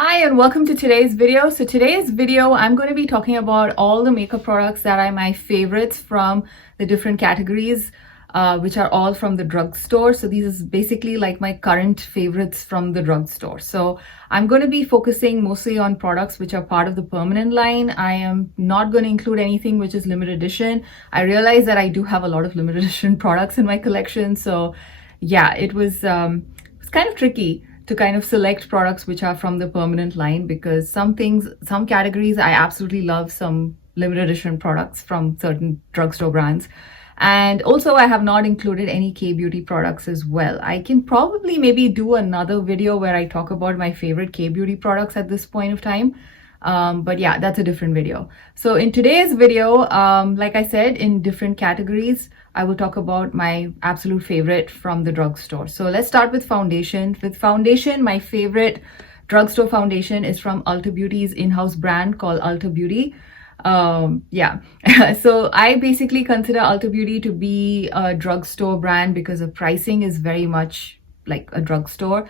Hi and welcome to today's video. So today's video, I'm going to be talking about all the makeup products that are my favorites from the different categories, which are all from the drugstore. So these is basically like my current favorites from the drugstore. So I'm going to be focusing mostly on products which are part of the permanent line. I am not going to include anything which is limited edition. I realize that I do have a lot of limited edition products in my collection. So yeah, it was kind of tricky to kind of select products which are from the permanent line, because some categories I absolutely love, some limited edition products from certain drugstore brands. And also I have not included any K-beauty products as well. I can probably maybe do another video where I talk about my favorite K-beauty products at this point of time. But yeah, that's a different video. So in today's video, like I said, in different categories, I will talk about my absolute favorite from the drugstore. So let's start with foundation. With foundation, my favorite drugstore foundation is from Ulta Beauty's in-house brand called Ulta Beauty. Yeah, so I basically consider Ulta Beauty to be a drugstore brand because the pricing is very much like a drugstore.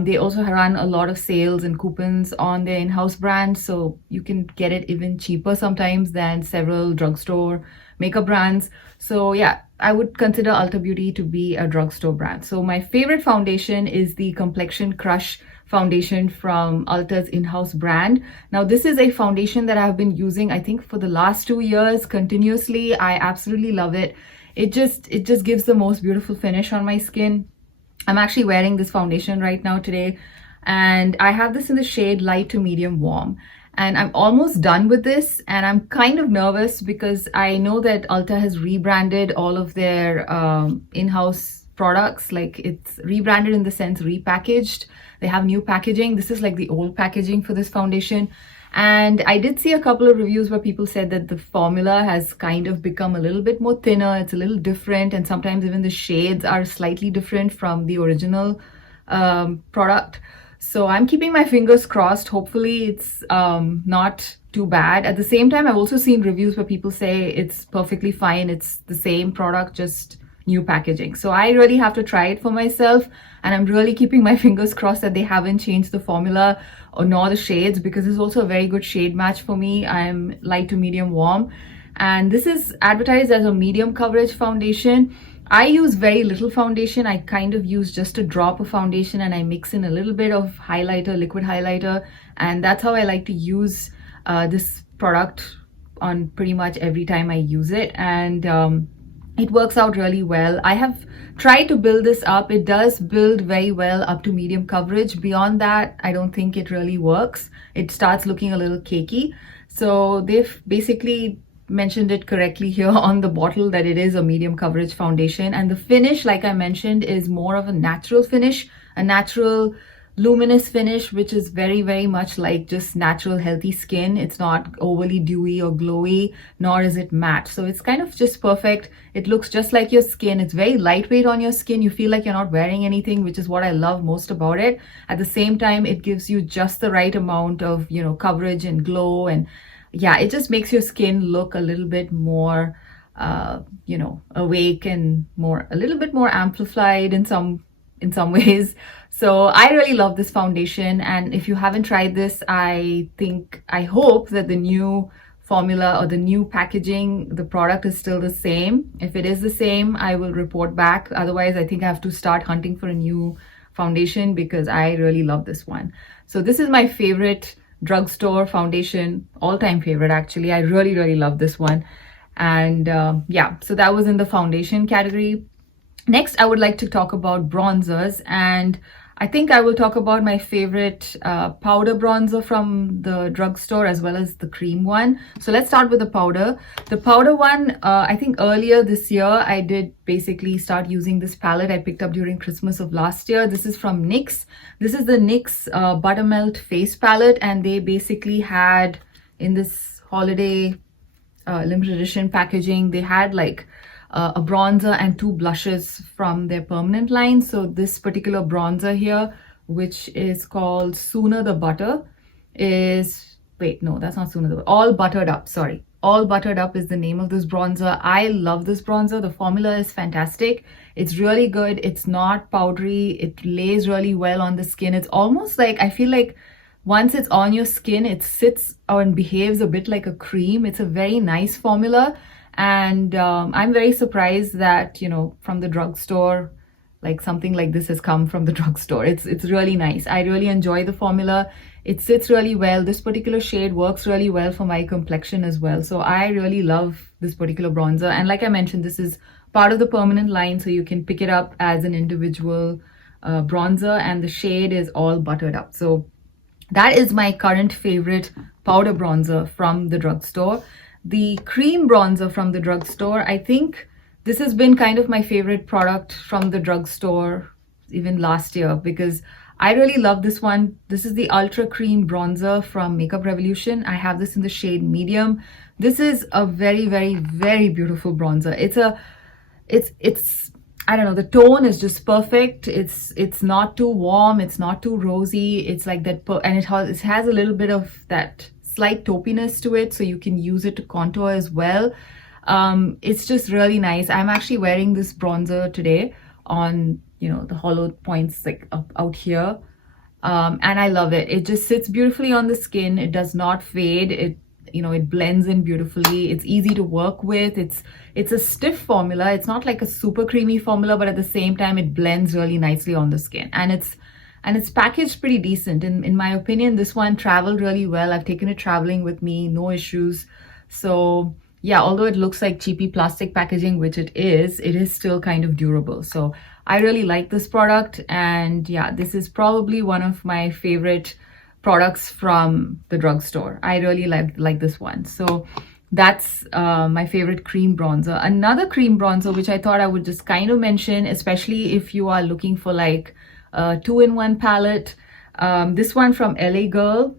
They also run a lot of sales and coupons on their in-house brand, so you can get it even cheaper sometimes than several drugstore makeup brands. So yeah, I would consider Ulta Beauty to be a drugstore brand. So my favorite foundation is the Complexion Crush foundation from Ulta's in-house brand. Now this is a foundation that I've been using, I think, for the last 2 years continuously. I absolutely love it. It just gives the most beautiful finish on my skin. I'm actually wearing this foundation right now today, and I have this in the shade light to medium warm. And I'm almost done with this, and I'm kind of nervous because I know that Ulta has rebranded all of their in-house products. Like, it's rebranded in the sense repackaged. They have new packaging. This is like the old packaging for this foundation. And I did see a couple of reviews where people said that the formula has kind of become a little bit more thinner. It's a little different, and sometimes even the shades are slightly different from the original product. So I'm keeping my fingers crossed. Hopefully it's not too bad. At the same time, I've also seen reviews where people say it's perfectly fine. It's the same product, just new packaging. So I really have to try it for myself, and I'm really keeping my fingers crossed that they haven't changed the formula or nor the shades, because it's also a very good shade match for me. I'm light to medium warm, and this is advertised as a medium coverage foundation. I use very little foundation. I kind of use just a drop of foundation, and I mix in a little bit of highlighter, liquid highlighter, and that's how I like to use this product on pretty much every time I use it. And it works out really well. I have tried to build this up. It does build very well up to medium coverage. Beyond that, I don't think it really works. It starts looking a little cakey. So they've basically mentioned it correctly here on the bottle that it is a medium coverage foundation. And the finish, like I mentioned, is more of a natural finish, a natural luminous finish, which is very, very much like just natural healthy skin. It's not overly dewy or glowy, nor is it matte. So it's kind of just perfect. It looks just like your skin. It's very lightweight on your skin. You feel like you're not wearing anything, which is what I love most about it. At the same time, it gives you just the right amount of, coverage and glow. And yeah, it just makes your skin look a little bit more, awake and a little bit more amplified in some ways. So I really love this foundation, and if you haven't tried this, I hope that the new formula or the new packaging, the product is still the same. If it is the same, I will report back. Otherwise, I think I have to start hunting for a new foundation, because I really love this one. So this is my favorite drugstore foundation, all-time favorite actually. I really, really love this one. And yeah, so that was in the foundation category. Next, I would like to talk about bronzers, and I think I will talk about my favorite powder bronzer from the drugstore as well as the cream one. So let's start with the powder. The powder one, I think earlier this year, I did basically start using this palette I picked up during Christmas of last year. This is from NYX. This is the NYX Buttermelt Face Palette, and they basically had in this holiday limited edition packaging, they had like a bronzer and 2 blushes from their permanent line. So this particular bronzer here, which is called Sooner the Butter, is, wait, no, that's not Sooner the Butter, All Buttered Up, sorry. All Buttered Up is the name of this bronzer. I love this bronzer. The formula is fantastic. It's really good. It's not powdery. It lays really well on the skin. It's almost like, I feel like once it's on your skin, it sits and behaves a bit like a cream. It's a very nice formula. And I'm very surprised that, from the drugstore, like something like this has come from the drugstore. It's really nice. I really enjoy the formula. It sits really well. This particular shade works really well for my complexion as well. So I really love this particular bronzer. And like I mentioned, this is part of the permanent line, so you can pick it up as an individual bronzer, and the shade is all buttered up. So that is my current favorite powder bronzer from the drugstore. The cream bronzer from the drugstore, I think this has been kind of my favorite product from the drugstore even last year, because I really love this one. This is the Ultra Cream Bronzer from Makeup Revolution. I have this in the shade medium. This is a very, very, very beautiful bronzer. It's I don't know, the tone is just perfect. It's not too warm, it's not too rosy. It's like that, and it has a little bit of that slight taupiness to it, so you can use it to contour as well. It's just really nice. I'm actually wearing this bronzer today on, the hollowed points like out here. And I love it. It just sits beautifully on the skin. It does not fade. It blends in beautifully. It's easy to work with. It's a stiff formula. It's not like a super creamy formula, but at the same time, it blends really nicely on the skin. And it's packaged pretty decent. In my opinion, this one traveled really well. I've taken it traveling with me, no issues. So yeah, although it looks like cheapy plastic packaging, which it is still kind of durable. So I really like this product. And yeah, this is probably one of my favorite products from the drugstore. I really like this one. So that's my favorite cream bronzer. Another cream bronzer, which I thought I would just kind of mention, especially if you are looking for like a 2-in-1 palette. This one from LA Girl,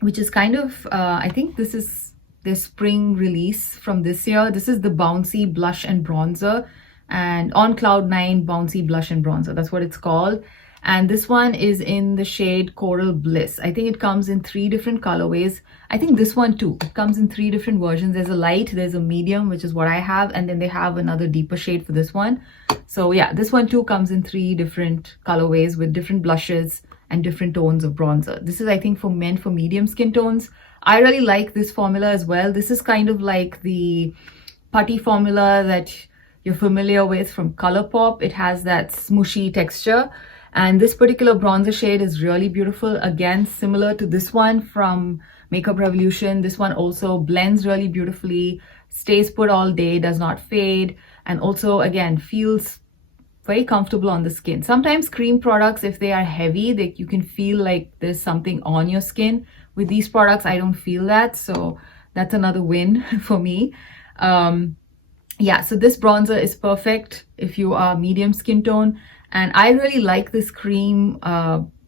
which is kind of, I think this is their spring release from this year. This is the Bouncy Blush and Bronzer, and On Cloud 9 Bouncy Blush and Bronzer. That's what it's called. And this one is in the shade Coral Bliss. I think it comes in 3 different colorways. I think this one too. It comes in 3 different versions. There's a light, there's a medium, which is what I have, and then they have another deeper shade for this one. So yeah, this one too comes in 3 different colorways with different blushes and different tones of bronzer. This is, I think, meant for medium skin tones. I really like this formula as well. This is kind of like the putty formula that you're familiar with from ColourPop. It has that smooshy texture. And this particular bronzer shade is really beautiful. Again, similar to this one from Makeup Revolution. This one also blends really beautifully, stays put all day, does not fade, and also, again, feels very comfortable on the skin. Sometimes cream products, if they are heavy, you can feel like there's something on your skin. With these products, I don't feel that. So that's another win for me. Yeah, so this bronzer is perfect if you are medium skin tone. And I really like this cream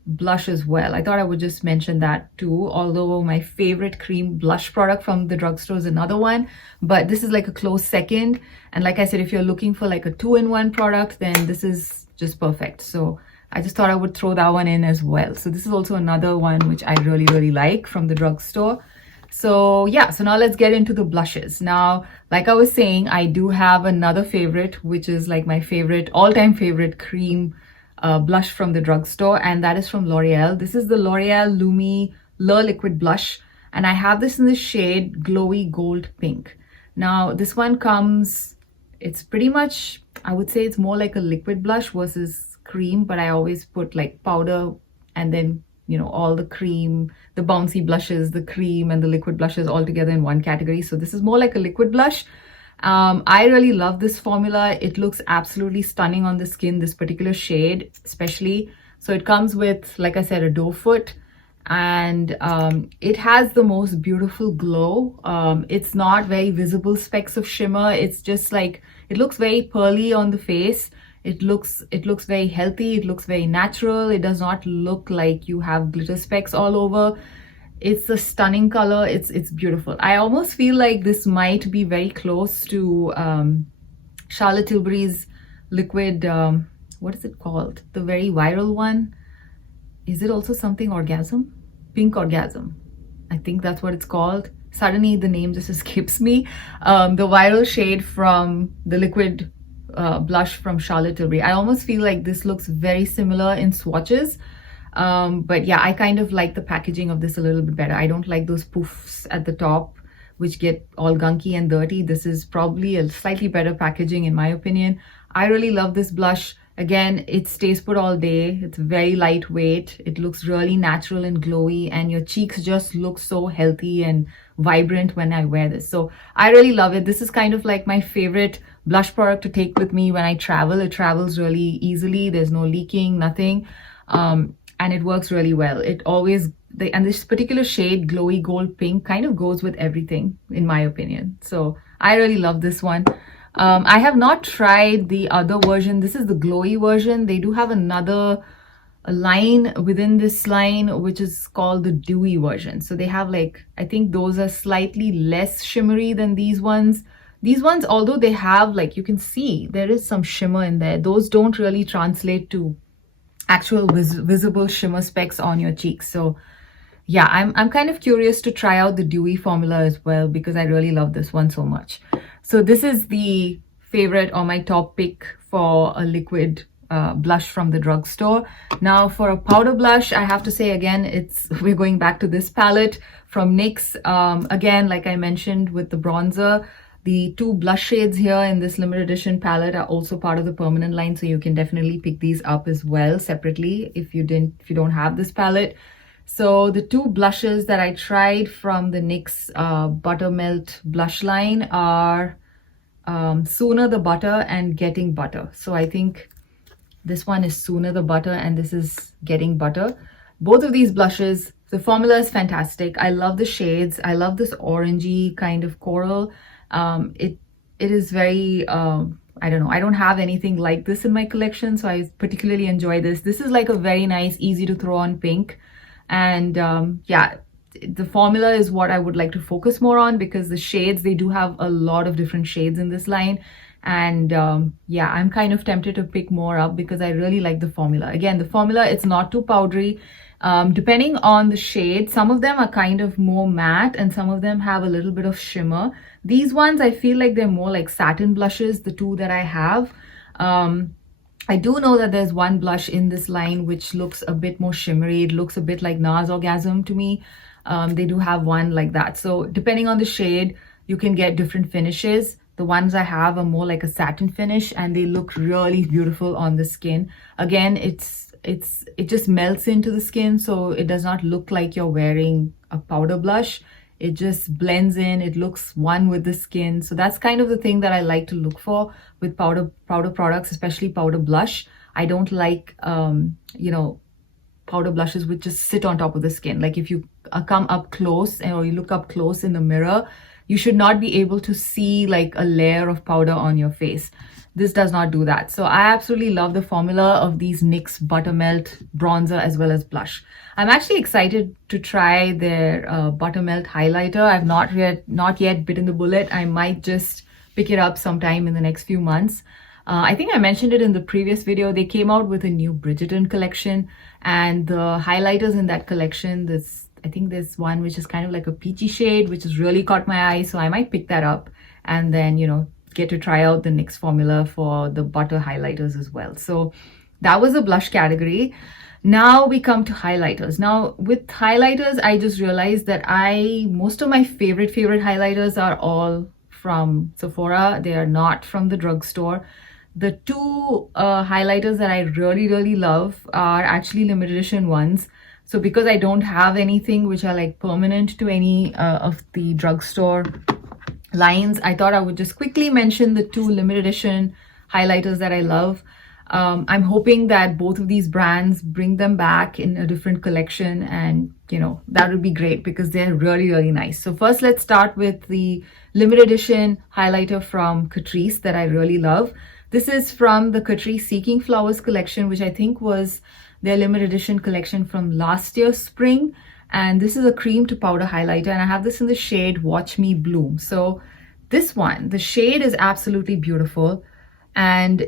blush as well. I thought I would just mention that too, although my favorite cream blush product from the drugstore is another one, but this is like a close second. And like I said, if you're looking for like a 2-in-1 product, then this is just perfect. So I just thought I would throw that one in as well. So this is also another one which I really, really like from the drugstore. So yeah, so now let's get into the blushes. Now, like I was saying, I do have another favorite, which is like my favorite, all-time favorite cream blush from the drugstore, and that is from L'Oreal. This is the L'Oreal Lumi Le Liquid Blush, and I have this in the shade Glowy Gold Pink. Now, this one comes, it's pretty much, I would say it's more like a liquid blush versus cream, but I always put like powder and then, all the cream, the bouncy blushes, the cream and the liquid blushes all together in one category. So this is more like a liquid blush. I really love this formula. It looks absolutely stunning on the skin, this particular shade especially. So it comes with, like I said, a doe foot, and it has the most beautiful glow. It's not very visible specks of shimmer. It's just like, it looks very pearly on the face. It looks very healthy. It looks very natural. It does not look like you have glitter specks all over. It's a stunning color. It's beautiful. I almost feel like this might be very close to Charlotte Tilbury's liquid, what is it called? The very viral one. Is it also something Orgasm? Pink Orgasm. I think that's what it's called. Suddenly the name just escapes me. The viral shade from the liquid blush from Charlotte Tilbury. I almost feel like this looks very similar in swatches. But yeah, I kind of like the packaging of this a little bit better. I don't like those poofs at the top which get all gunky and dirty. This is probably a slightly better packaging in my opinion. I really love this blush. Again, it stays put all day. It's very lightweight. It looks really natural and glowy, and your cheeks just look so healthy and vibrant when I wear this. So I really love it. This is kind of like my favorite blush product to take with me when I travel. It travels really easily. There's no leaking, nothing. And it works really well. It always, and this particular shade, glowy gold pink, kind of goes with everything in my opinion. So I really love this one. I have not tried the other version. This is the glowy version. They do have another line within this line, which is called the dewy version. So they have like, I think those are slightly less shimmery than these ones. These ones, although they have, like, you can see there is some shimmer in there, those don't really translate to actual visible shimmer specks on your cheeks. So yeah, I'm kind of curious to try out the dewy formula as well, because I really love this one so much. So this is the favorite or my top pick for a liquid blush from the drugstore. Now for a powder blush, I have to say again, we're going back to this palette from NYX. Again, like I mentioned with the bronzer, the two blush shades here in this limited edition palette are also part of the permanent line, so you can definitely pick these up as well separately if you don't have this palette. So the two blushes that I tried from the NYX Buttermelt blush line are Sooner the Butter and Getting Butter. So I think this one is Sooner the Butter and this is Getting Butter. Both of these blushes, the formula is fantastic. I love the shades. I love this orangey kind of coral. It is very, I don't know, I don't have anything like this in my collection, so I particularly enjoy this. This is like a very nice, easy to throw on pink. And yeah, the formula is what I would like to focus more on, because the shades, they do have a lot of different shades in this line. And yeah, I'm kind of tempted to pick more up because I really like the formula. Again, the formula, it's not too powdery. Depending on the shade, some of them are kind of more matte and some of them have a little bit of shimmer. These ones, I feel like they're more like satin blushes, the two that I have. I do know that there's one blush in this line which looks a bit more shimmery. It looks a bit like NARS Orgasm to me. They do have one like that. So depending on the shade, you can get different finishes. The ones I have are more like a satin finish and they look really beautiful on the skin. Again, it just melts into the skin, so it does not look like you're wearing a powder blush. It just blends in, it looks one with the skin. So that's kind of the thing that I like to look for with powder products, especially powder blush. I don't like, you know, powder blushes which just sit on top of the skin. Like if you come up close or you look up close in the mirror, you should not be able to see like a layer of powder on your face. This does not do that. So I absolutely love the formula of these NYX Buttermelt bronzer as well as blush. I'm actually excited to try their Buttermelt highlighter. I've not yet bitten the bullet. I might just pick it up sometime in the next few months. I think I mentioned it in the previous video. They came out with a new Bridgerton collection, and the highlighters in that collection, I think there's one which is kind of like a peachy shade, which has really caught my eye. So I might pick that up and then, you know, get to try out the NYX formula for the butter highlighters as well. So that was the blush category. Now we come to highlighters. Now with highlighters, I just realized that most of my favorite highlighters are all from Sephora. They are not from the drugstore. The two highlighters that I really love are actually limited edition ones. So because I don't have anything which are like permanent to any of the drugstore lines, I thought I would just quickly mention the two limited edition highlighters that I love. I'm hoping that both of these brands bring them back in a different collection, and you know, that would be great because they're really nice. So first, let's start with the limited edition highlighter from Catrice that I really love. This is from the Catrice Seeking Flowers collection, which I think was their limited edition collection from last year's spring. And this is a cream to powder highlighter, and I have this in the shade Watch Me Bloom. So this one, the shade is absolutely beautiful, and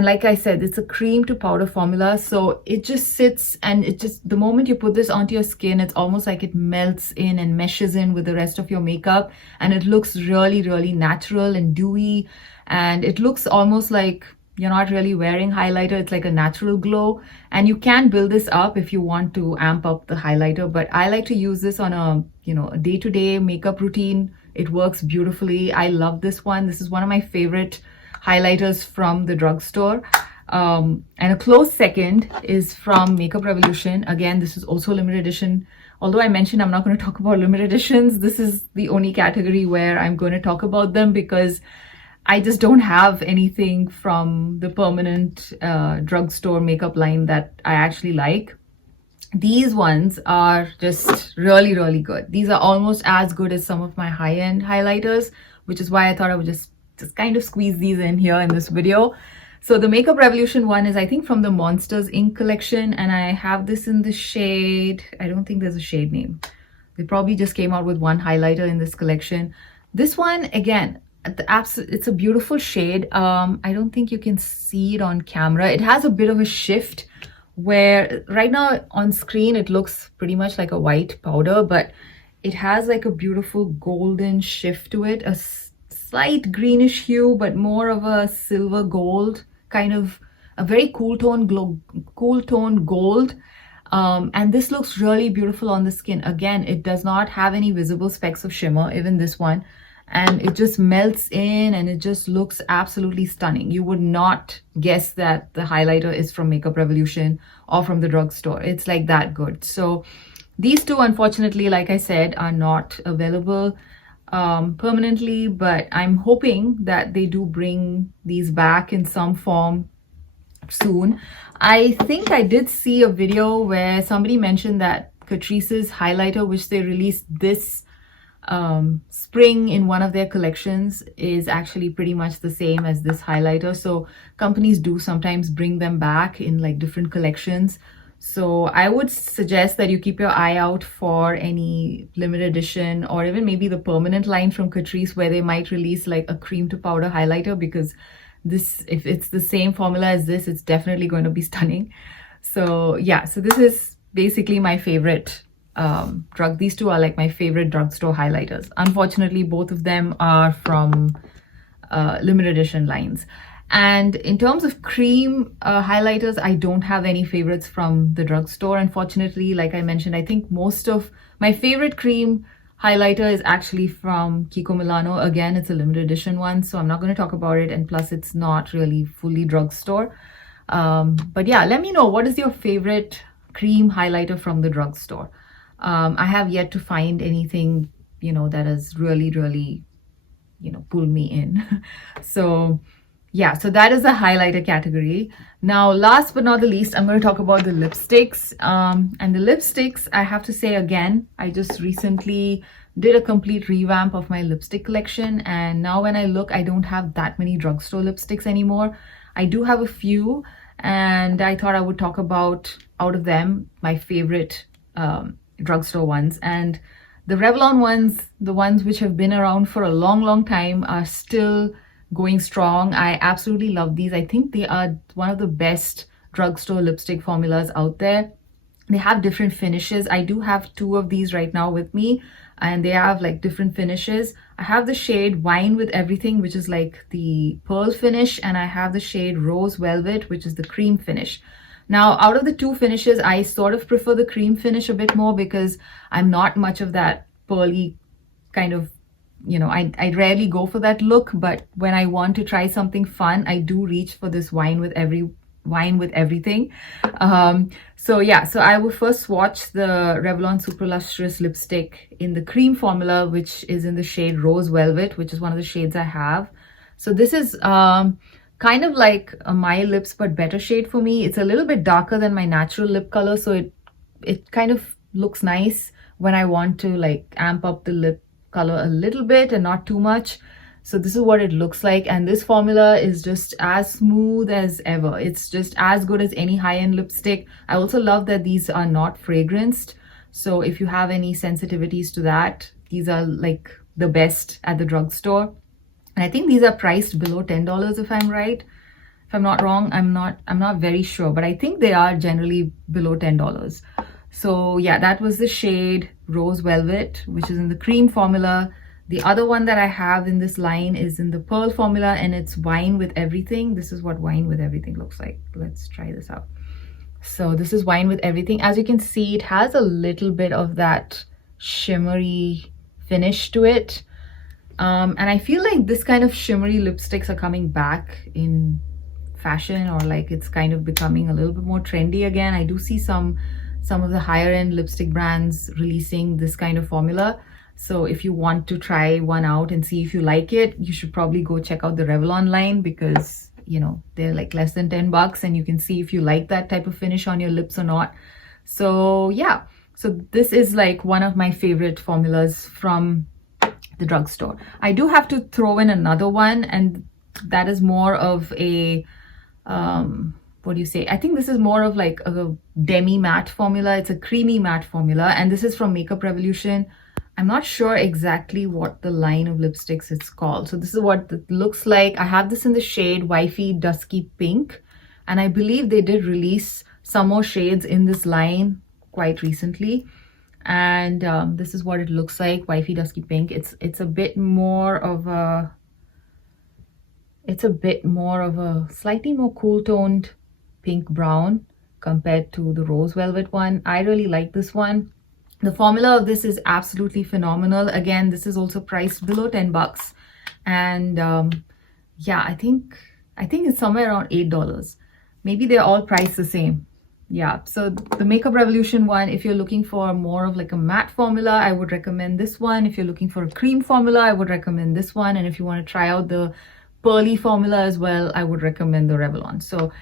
like I said, it's a cream to powder formula, so it just sits, and the moment you put this onto your skin, it's almost like it melts in and meshes in with the rest of your makeup, and it looks really natural and dewy, and it looks almost like, you're not really wearing highlighter. It's like a natural glow, and you can build this up if you want to amp up the highlighter, but I like to use this on a, you know, a day-to-day makeup routine. It works beautifully. I love this one. This is one of my favorite highlighters from the drugstore. And a close second is from Makeup Revolution. Again, this is also limited edition. Although I mentioned I'm not going to talk about limited editions, this is the only category where I'm going to talk about them because I just don't have anything from the permanent drugstore makeup line that I actually like. These ones are just really, really good. These are almost as good as some of my high-end highlighters, which is why I thought I would just kind of squeeze these in here in this video. So the Makeup Revolution one is, I think, from the Monsters Inc. collection, and I have this in the shade, I don't think there's a shade name. They probably just came out with one highlighter in this collection. This one, again, it's a beautiful shade. I don't think you can see it on camera. It has a bit of a shift where right now on screen it looks pretty much like a white powder, but it has like a beautiful golden shift to it, a slight greenish hue, but more of a silver gold, kind of a very cool tone gold. And this looks really beautiful on the skin. Again, it does not have any visible specks of shimmer, even this one, and it just melts in and it just looks absolutely stunning. You would not guess that the highlighter is from Makeup Revolution or from the drugstore. It's like that good. So these two, unfortunately, like I said, are not available permanently, but I'm hoping that they do bring these back in some form soon. I think I did see a video where somebody mentioned that Catrice's highlighter, which they released this spring in one of their collections, is actually pretty much the same as this highlighter. So companies do sometimes bring them back in like different collections. So I would suggest that you keep your eye out for any limited edition or even maybe the permanent line from Catrice, where they might release like a cream to powder highlighter, because this, if it's the same formula as this, it's definitely going to be stunning. So yeah, so this is basically my favorite these two are like my favorite drugstore highlighters. Unfortunately, both of them are from limited edition lines. And in terms of cream highlighters, I don't have any favorites from the drugstore, unfortunately. Like I mentioned, I think most of my favorite cream highlighter is actually from Kiko Milano. Again, it's a limited edition one, so I'm not going to talk about it, and plus it's not really fully drugstore. But yeah, let me know, what is your favorite cream highlighter from the drugstore? I have yet to find anything, you know, that has really, you know, pulled me in. So yeah, so that is the highlighter category. Now, last but not the least, I'm going to talk about the lipsticks. And the lipsticks, I have to say again, I just recently did a complete revamp of my lipstick collection. And now when I look, I don't have that many drugstore lipsticks anymore. I do have a few, and I thought I would talk about, out of them, my favorite drugstore ones. And the Revlon ones, the ones which have been around for a long time, are still going strong. I absolutely love these. I think they are one of the best drugstore lipstick formulas out there. They have different finishes. I do have two of these right now with me, and they have like different finishes. I have the shade Wine with Everything, which is like the pearl finish, and I have the shade Rose Velvet, which is the cream finish. Now, out of the two finishes, I sort of prefer the cream finish a bit more because I'm not much of that pearly kind of, you know, I rarely go for that look, but when I want to try something fun, I do reach for this Wine with Everything. So yeah, so I will first swatch the Revlon Super Lustrous lipstick in the cream formula, which is in the shade Rose Velvet, which is one of the shades I have. So this is kind of like a My Lips but better shade for me. It's a little bit darker than my natural lip color, so it kind of looks nice when I want to like amp up the lip color a little bit and not too much. So this is what it looks like, and this formula is just as smooth as ever. It's just as good as any high-end lipstick. I also love that these are not fragranced, so if you have any sensitivities to that, these are like the best at the drugstore. And I think these are priced below $10 if I'm right. If I'm not wrong, I'm not very sure, but I think they are generally below $10. So yeah, that was the shade Rose Velvet, which is in the cream formula. The other one that I have in this line is in the pearl formula, and it's Wine with Everything. This is what Wine with Everything looks like. Let's try this out. So this is Wine with Everything. As you can see, it has a little bit of that shimmery finish to it. And I feel like this kind of shimmery lipsticks are coming back in fashion, or like it's kind of becoming a little bit more trendy again. I do see some of the higher end lipstick brands releasing this kind of formula. So if you want to try one out and see if you like it, you should probably go check out the Revlon line, because you know, they're like less than 10 bucks and you can see if you like that type of finish on your lips or not. So yeah, so this is like one of my favorite formulas from the drugstore. I do have to throw in another one, and that is more of a what do you say? I think this is more of like a demi matte formula. It's a creamy matte formula, and this is from Makeup Revolution. I'm not sure exactly what the line of lipsticks it's called. So this is what it looks like. I have this in the shade Wifey Dusky Pink, and I believe they did release some more shades in this line quite recently. And this is what it looks like, Wifey Dusky Pink. It's a bit more of a slightly more cool toned pink brown compared to the rose velvet one. I really like this one. The formula of this is absolutely phenomenal. Again, this is also priced below 10 bucks. And yeah, I think it's somewhere around $8. Maybe they're all priced the same. Yeah, so the Makeup Revolution one, if you're looking for more of like a matte formula, I would recommend this one. If you're looking for a cream formula, I would recommend this one. And if you want to try out the pearly formula as well, I would recommend the Revlon. So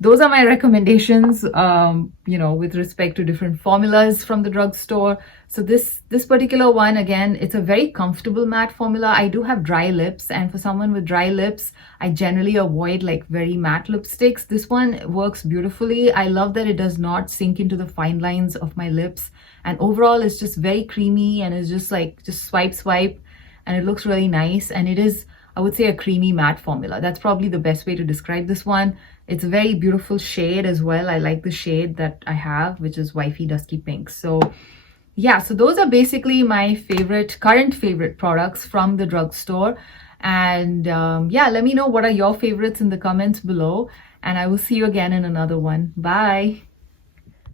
those are my recommendations, you know, with respect to different formulas from the drugstore. So this particular one, again, it's a very comfortable matte formula. I do have dry lips, and for someone with dry lips, I generally avoid like very matte lipsticks. This one works beautifully. I love that it does not sink into the fine lines of my lips, and overall it's just very creamy, and it's just like swipe, and it looks really nice. And it is, I would say, a creamy matte formula. That's probably the best way to describe this one. It's a very beautiful shade as well. I like the shade that I have, which is Wifey Dusky Pink. So yeah, so those are basically my current favorite products from the drugstore. And yeah, let me know what are your favorites in the comments below. And I will see you again in another one. Bye.